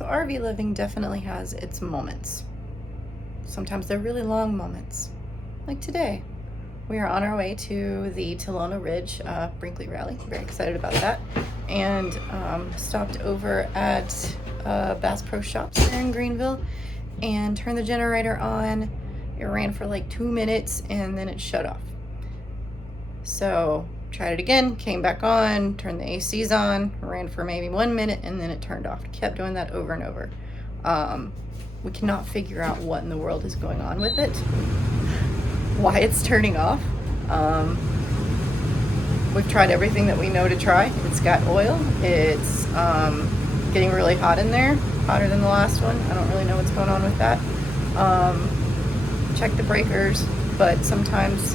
So RV living definitely has its moments. Sometimes they're really long moments. Like today, we are on our way to the Talona Ridge Brinkley rally. Very excited about that. And stopped over at Bass Pro Shops there in Greenville and turned the generator on. It ran for like 2 minutes and then it shut off. So tried it again, came back on, turned the ACs on, ran for maybe 1 minute and then it turned off. Kept doing that over and over. We cannot figure out what in the world is going on with it, why it's turning off. We've tried everything that we know to try. It's got oil. It's getting really hot in there, hotter than the last one. I don't really know what's going on with that. Check the breakers, but sometimes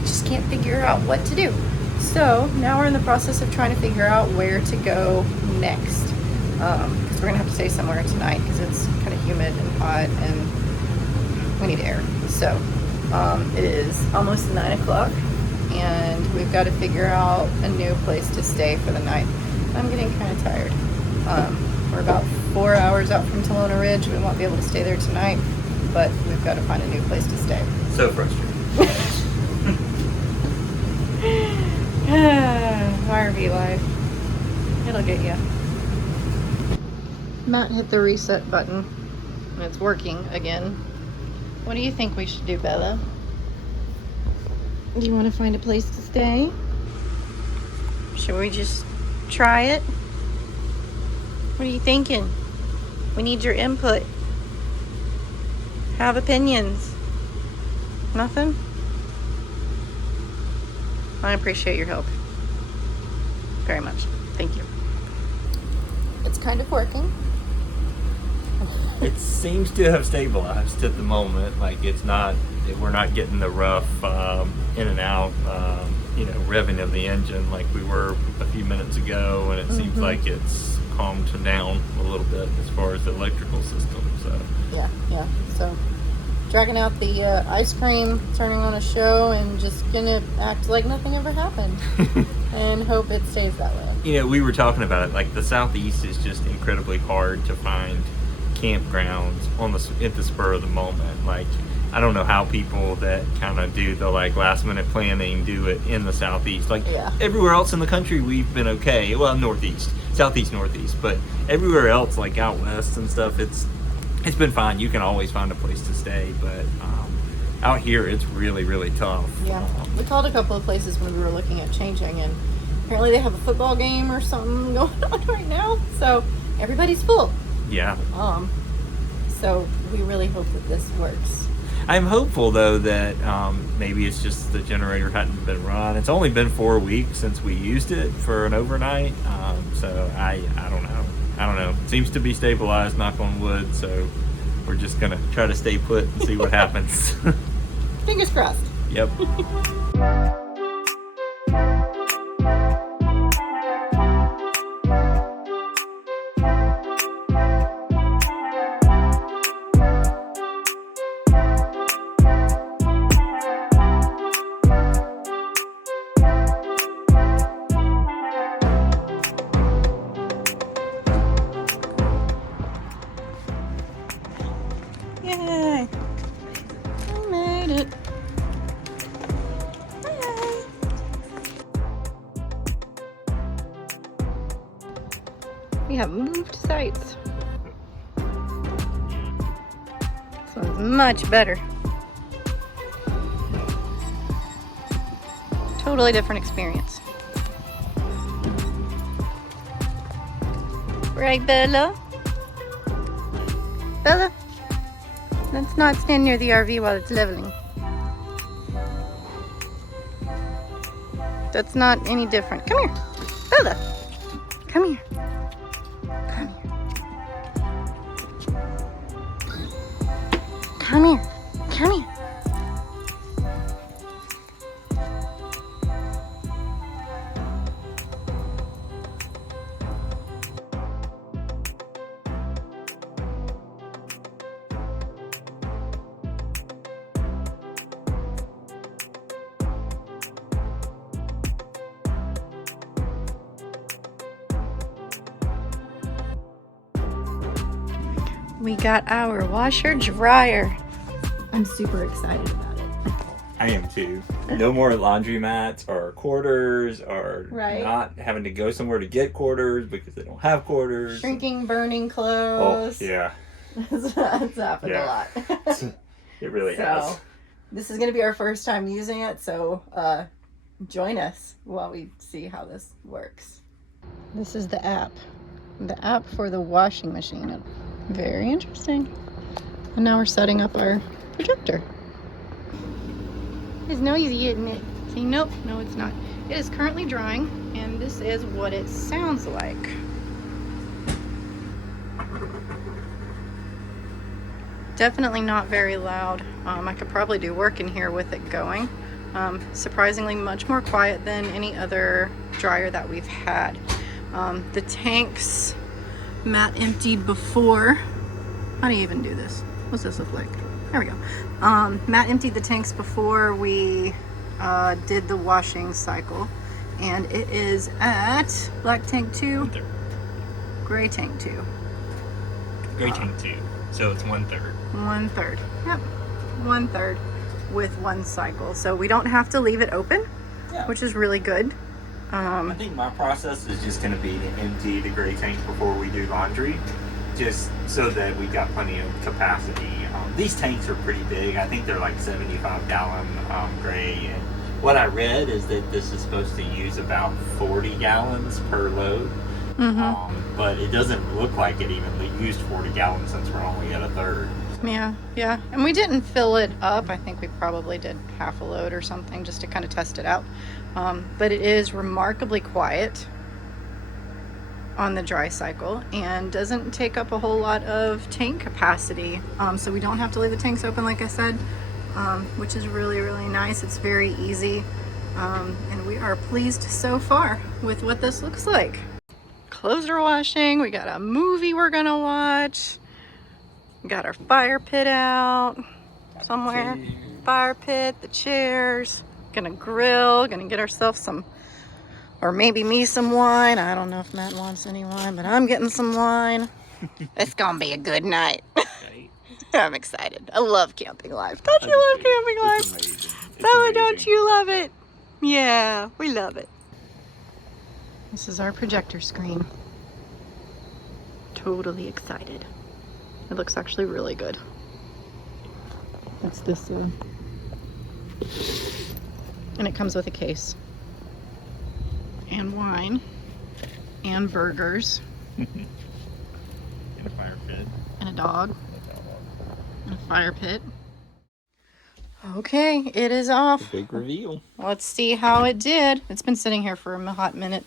just can't figure out what to do. So now we're in the process of trying to figure out where to go next, because we're gonna have to stay somewhere tonight because it's kind of humid and hot and we need air. So it is almost 9 o'clock and we've got to figure out a new place to stay for the night. I'm getting kind of tired. We're about 4 hours out from Talona Ridge. We won't be able to stay there tonight, but we've got to find a new place to stay. So frustrating. RV life. It'll get you. Matt hit the reset button and it's working again. What do you think we should do, Bella? Do you want to find a place to stay? Should we just try it? What are you thinking? We need your input. Have opinions. Nothing? I appreciate your help very much. Thank you. It's kind of working. It seems to have stabilized at the moment. Like we're not getting the rough in and out, revving of the engine like we were a few minutes ago, and it seems like it's calmed down a little bit as far as the electrical system. So yeah. So dragging out the ice cream, turning on a show, and just gonna act like nothing ever happened, and hope it stays that way. We were talking about it. Like the Southeast is just incredibly hard to find campgrounds at the spur of the moment. Like I don't know how people that kind of do the last minute planning do it in the Southeast. Everywhere else in the country we've been okay. Well, Southeast, Northeast, but everywhere else like out west and stuff, it's been fine. You can always find a place to stay, but out here it's really, really tough. Yeah, we called a couple of places when we were looking at changing, and apparently they have a football game or something going on right now, so everybody's full. Yeah. So we really hope that this works. I'm hopeful though that maybe it's just the generator hadn't been run. It's only been 4 weeks since we used it for an overnight, so I don't know. It seems to be stabilized, knock on wood, so we're just gonna try to stay put and see what happens. Fingers crossed. Yep. Yay! I made it. Yay! We have moved sites. This one's much better. Totally different experience. Right, Bella? Bella? Let's not stand near the RV while it's leveling. That's not any different. Come here. Bella. Come here. Come here. Come here. Come here. We got our washer dryer. I'm super excited about it. I am too. No more laundromats or quarters or Right. not having to go somewhere to get quarters because they don't have quarters. Shrinking, burning Oh, clothes. yeah. It's happened a lot. It really has. This is going to be our first time using it, so join us while we see how this works. This is the app. The app for the washing machine. Very interesting. And now we're setting up our projector. It's noisy, isn't it? See, nope, no it's not. It is currently drying, and this is what it sounds like. Definitely not very loud. I could probably do work in here with it going. Surprisingly much more quiet than any other dryer that we've had. The tanks Matt emptied before. How do you even do this? What's this look like? There we go. Matt emptied the tanks before we did the washing cycle, and it is at black tank 2, gray tank 2. Gray tank 2, so it's 1/3. 1/3. Yep, 1/3 with one cycle. So we don't have to leave it open, which is really good. I think my process is just going to be to empty the gray tank before we do laundry, just so that we got plenty of capacity. These tanks are pretty big. I think they're like 75-gallon gray. And what I read is that this is supposed to use about 40 gallons per load. But it doesn't look like it even used 40 gallons since we're only at 1/3. Yeah. And we didn't fill it up. I think we probably did half a load or something just to kind of test it out. But it is remarkably quiet on the dry cycle and doesn't take up a whole lot of tank capacity. So we don't have to leave the tanks open, like I said, which is really, really nice. It's very easy. And we are pleased so far with what this looks like. Clothes are washing. We got a movie we're gonna watch. We got our fire pit out somewhere. Fire pit, the chairs. Gonna grill, gonna get ourselves some, or maybe me some wine. I don't know if Matt wants any wine, but I'm getting some wine. It's gonna be a good night. I'm excited. I love camping life. Don't you love camping life? It's amazing. Oh, don't you love it? Yeah, we love it. This is our projector screen. Totally excited. It looks actually really good. It's this, and it comes with a case. And wine. And burgers. And a fire pit. And a dog. And a fire pit. Okay, it is off. Big reveal. Let's see how it did. It's been sitting here for a hot minute.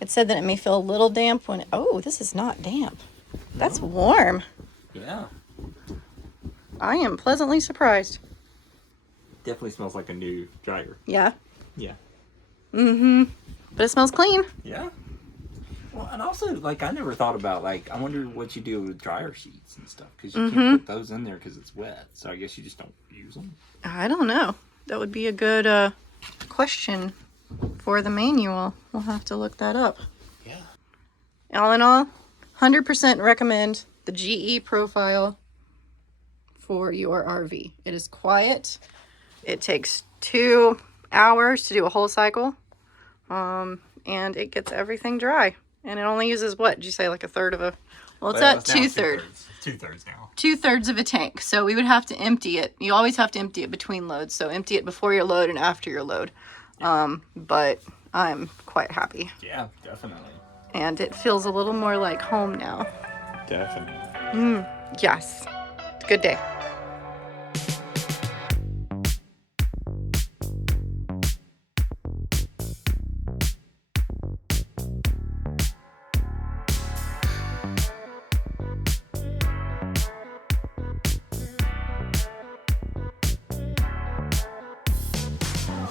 It said that it may feel a little damp when oh, this is not damp. That's warm. Yeah. I am pleasantly surprised. Definitely smells like a new dryer. Yeah. Yeah. But it smells clean. Yeah. Well, and also, like, I never thought about, like, I wonder what you do with dryer sheets and stuff, because you can't put those in there because it's wet. So I guess you just don't use them. I don't know. That would be a good question for the manual. We'll have to look that up. Yeah. All in all, 100% recommend the GE profile for your RV. It is quiet. It takes 2 hours to do a whole cycle. And it gets everything dry. And it only uses, what did you say, like 1/3 of a, well, it's at 2/3. 2/3 now. 2/3 of a tank. So we would have to empty it. You always have to empty it between loads. So empty it before your load and after your load. But I'm quite happy. Yeah, definitely. And it feels a little more like home now. Definitely. Yes. Good day.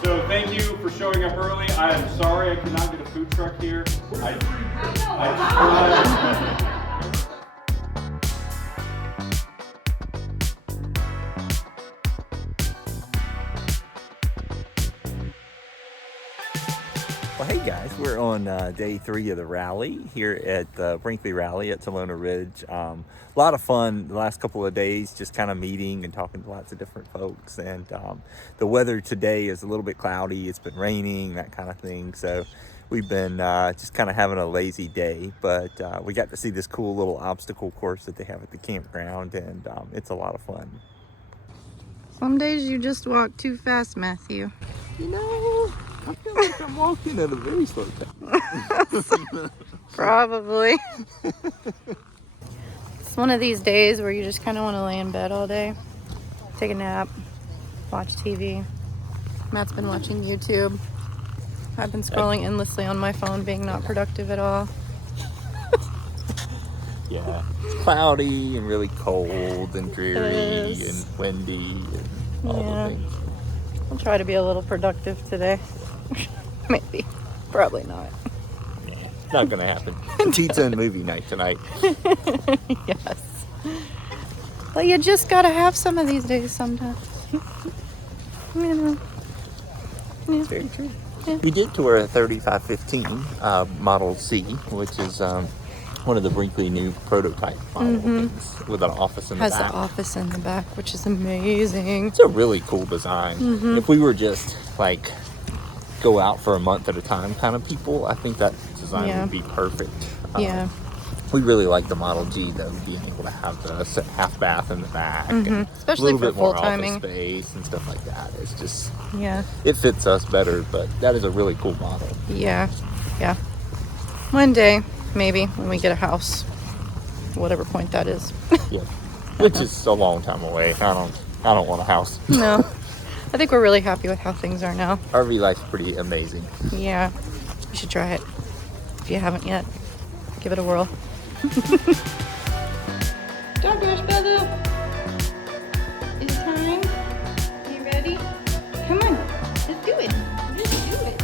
So thank you for showing up early. I am sorry I could not get a food truck here. I tried. Well, hey guys, we're on day 3 of the rally here at the Brinkley Rally at Talona Ridge. A lot of fun the last couple of days, just kind of meeting and talking to lots of different folks. And the weather today is a little bit cloudy. It's been raining, that kind of thing. So we've been just kind of having a lazy day, but we got to see this cool little obstacle course that they have at the campground, and it's a lot of fun. Some days you just walk too fast, Matthew. You know, I feel like I'm walking at a very slow pace. Probably. It's one of these days where you just kind of want to lay in bed all day, take a nap, watch TV. Matt's been watching YouTube. I've been scrolling endlessly on my phone, being not productive at all. Yeah, it's cloudy and really cold and dreary and windy and all the things. I'll try to be a little productive today. Maybe. Probably not. It's not gonna happen. Pizza and movie night tonight. Yes. But you just gotta have some of these days sometimes. You know. Yeah. Very true. Yeah. We did tour a 3515 Model C, which is one of the Brinkley new prototype model things with an office in the back. Has the office in the back, which is amazing. It's a really cool design. If we were just like go out for a month at a time kind of people, I think that design would be perfect. Yeah. We really like the Model G though, being able to have the half bath in the back, and Especially a little for bit more full timing office space and stuff like that. It's just Yeah. it fits us better, but that is a really cool model. Yeah. Yeah. One day, maybe, when we get a house, whatever point that is. Yeah, which is a long time away. I don't want a house. No. I think we're really happy with how things are now. RV life's pretty amazing. Yeah. You should try it. If you haven't yet, give it a whirl. Dog wash, Bella. It's time. You ready? Come on. Let's do it. Let's do it.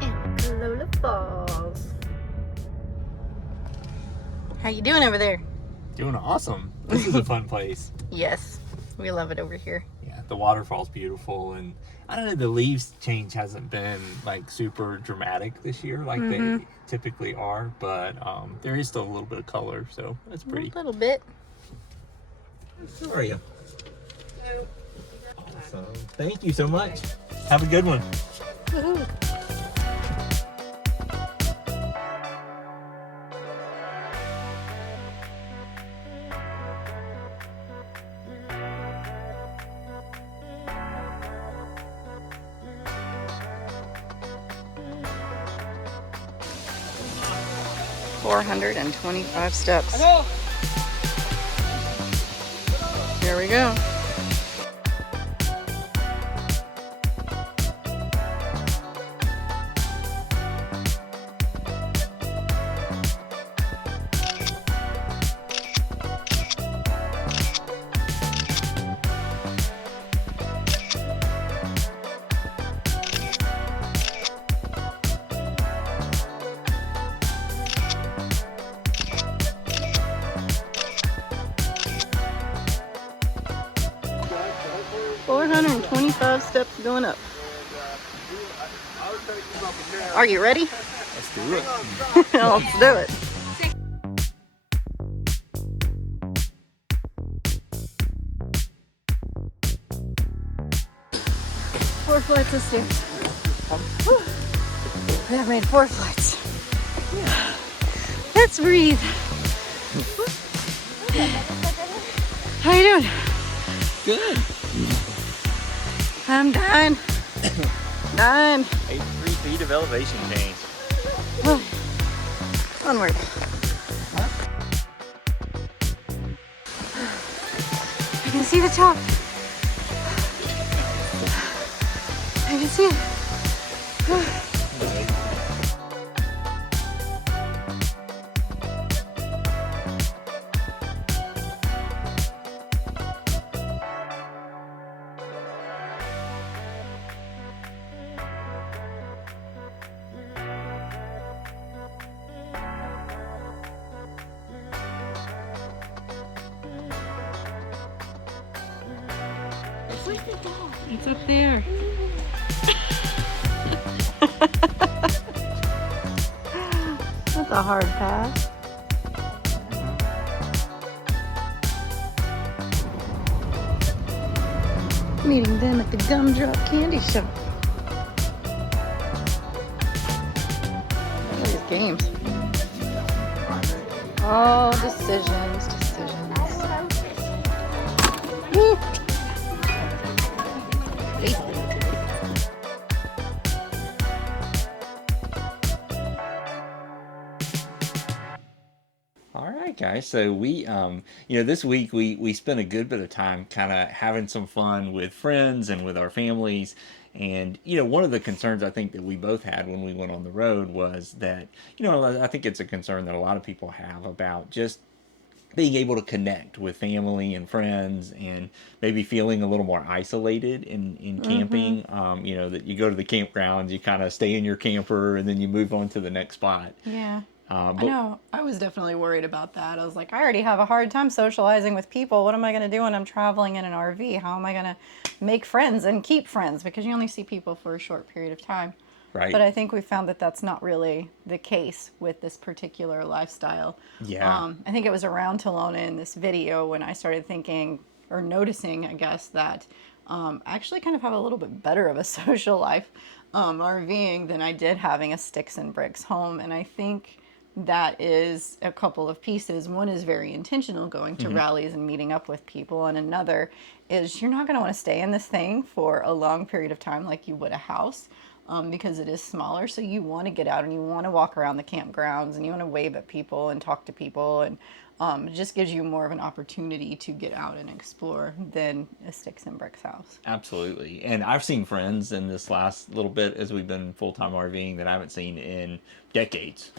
'Amacalola Falls. How you doing over there? Doing awesome. This is a fun place. Yes, we love it over here. Yeah, the waterfall's beautiful, and I don't know, the leaves change hasn't been like super dramatic this year like they typically are, but there is still a little bit of color, so that's pretty. A little bit. How are you? Awesome. Thank you so much. Have a good one. Woohoo. $425 steps. Here we go. $425 steps going up. Are you ready? Let's do it. Let's do it. Four flights of stairs. We have made 4 flights. Let's breathe. How you doing? Good. I'm dying. Dying. 83 feet of elevation change. Onward. I can see the top. I can see it. It's up there. That's a hard pass. Meeting them at the Gumdrop Candy Shop. Look at these games. Oh, decisions. Woo. All right, guys. So we, this week we spent a good bit of time kind of having some fun with friends and with our families. And, one of the concerns I think that we both had when we went on the road was that, I think it's a concern that a lot of people have about just being able to connect with family and friends and maybe feeling a little more isolated in camping. That you go to the campgrounds, you kind of stay in your camper and then you move on to the next spot. Yeah. I know. I was definitely worried about that. I was like, I already have a hard time socializing with people. What am I going to do when I'm traveling in an RV? How am I going to make friends and keep friends? Because you only see people for a short period of time. Right. But I think we found that that's not really the case with this particular lifestyle. Yeah. I think it was around Talona in this video when I started thinking or noticing, I guess, that I actually kind of have a little bit better of a social life RVing than I did having a sticks and bricks home. And I think that is a couple of pieces. One is very intentional, going to rallies and meeting up with people, and another is you're not going to want to stay in this thing for a long period of time like you would a house, because it is smaller. So you want to get out and you want to walk around the campgrounds and you want to wave at people and talk to people, and it just gives you more of an opportunity to get out and explore than a sticks and bricks house. Absolutely. And I've seen friends in this last little bit as we've been full-time RVing that I haven't seen in decades.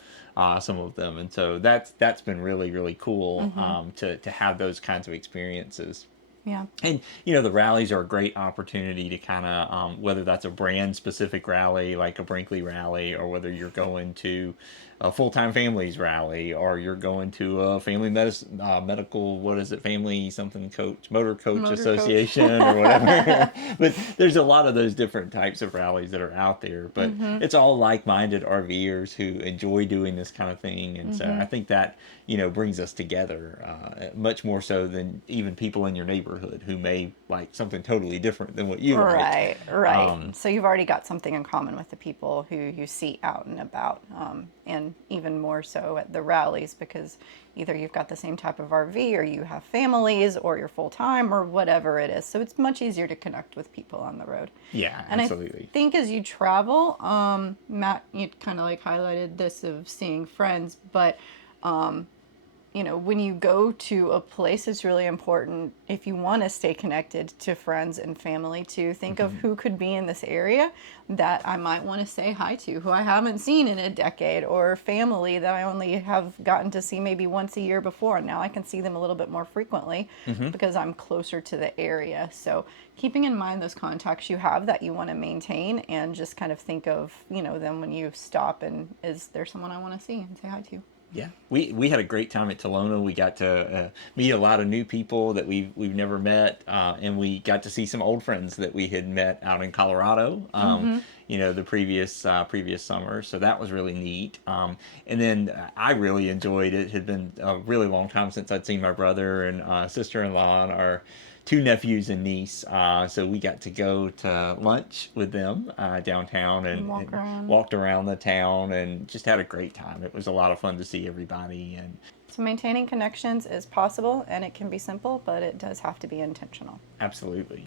Some of them, and so that's been really, really cool to have those kinds of experiences. Yeah. And the rallies are a great opportunity to kind of whether that's a brand specific rally like a Brinkley rally, or whether you're going to a full-time families rally, or you're going to a family medical, what is it, family something coach, motor coach association or whatever. But there's a lot of those different types of rallies that are out there, but it's all like-minded RVers who enjoy doing this kind of thing. And so I think that brings us together much more so than even people in your neighborhood who may like something totally different than what you like. Right. So you've already got something in common with the people who you see out and about, and even more so at the rallies, because either you've got the same type of RV, or you have families, or you're full-time, or whatever it is. So it's much easier to connect with people on the road. Yeah, and absolutely. I think as you travel, Matt, you kind of like highlighted this of seeing friends, but when you go to a place, it's really important, if you want to stay connected to friends and family, to think of who could be in this area that I might want to say hi to, who I haven't seen in a decade, or family that I only have gotten to see maybe once a year before, and now I can see them a little bit more frequently because I'm closer to the area. So keeping in mind those contacts you have that you want to maintain, and just kind of think of them when you stop, and is there someone I want to see and say hi to? Yeah, we had a great time at Talona. We got to meet a lot of new people that we've never met, and we got to see some old friends that we had met out in Colorado, the previous summer. So that was really neat. And then I really enjoyed it. It had been a really long time since I'd seen my brother and sister-in-law and our two nephews and niece, so we got to go to lunch with them downtown and walked around the town and just had a great time. It was a lot of fun to see everybody. And so maintaining connections is possible, and it can be simple, but it does have to be intentional. Absolutely.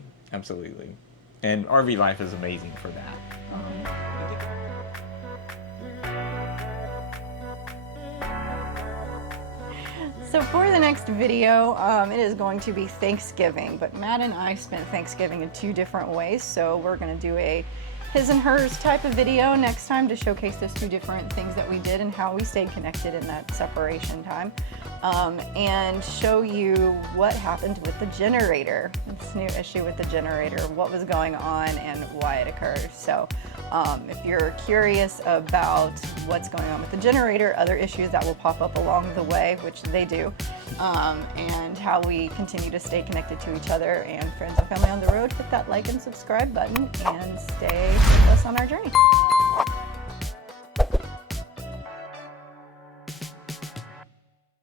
And RV life is amazing for that. So for the next video, it is going to be Thanksgiving, but Matt and I spent Thanksgiving in two different ways, so we're going to do a his and hers type of video next time to showcase those two different things that we did and how we stayed connected in that separation time, and show you what happened with the generator, this new issue with the generator, what was going on and why it occurred. So if you're curious about what's going on with the generator, other issues that will pop up along the way, which they do, and how we continue to stay connected to each other and friends and family on the road. Hit that like and subscribe button and stay with us on our journey.